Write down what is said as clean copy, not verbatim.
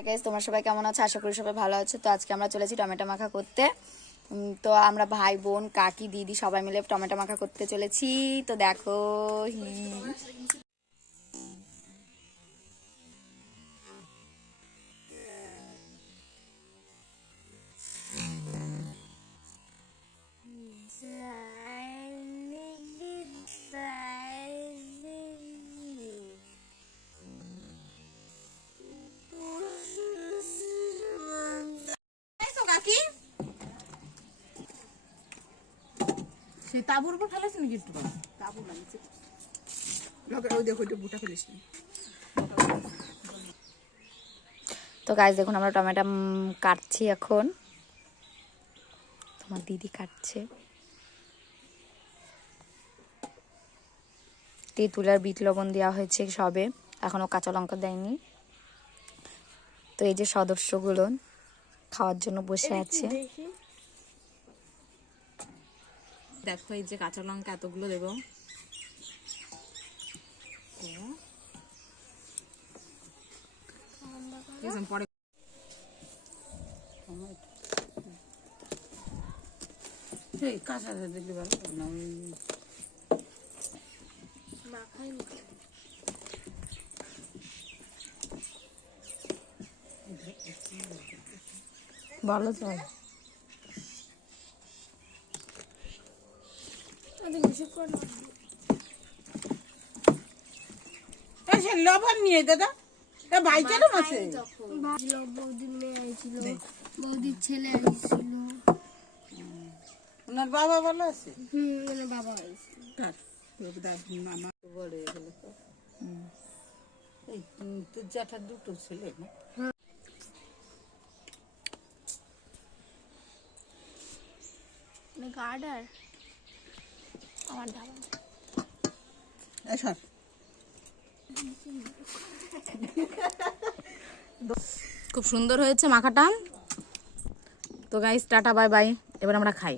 Hi guys, তোমরা সবাই কেমন আছো? আশা করি সবাই ভালো আছো। তো আজকে আমরা চলেছি টমেটো মাখা করতে। তো আমরা ভাই বোন কাকি দিদি সবাই মিলে টমেটো মাখা করতে চলেছি। তো দেখো সেই তাবুর উপর ফেলেছি নাকি একটু তাবু লাগিয়েছে ওই দেখো ওইটা বুটা ফেলেছি। তো গাইস দেখুন আমরা টমেটো কাটছি এখন। তোমার দিদি কাটছে। তেঁতুল আর বিট লবণ দেওয়া হয়েছে সবে, এখনো কাঁচা লঙ্কা দেয়নি। তো এই যে সদস্যগুলো খাওয়ার জন্য বসে আছে। দেখো এই যে কাঁচা লঙ্কা এতগুলো দেবো। পরে কাঁচা দিতে পারবো না, ভালো তো লবণ নিয়ে দাদা ভাই কেন আছে বৌদির মেয়ে আইছিল, বৌদির ছেলে আইছিল, ওনার বাবা ভালো আছে। ওনার বাবা আইছিল। মামা বড় হয়ে গেল তো। এই তোর জ্যাঠার দুটো ছেলে না? গার্ডার আমার ধাবা খুব সুন্দর হয়েছে মাখাটা। তো গাইস টাটা বাই বাই, এবার আমরা খাই।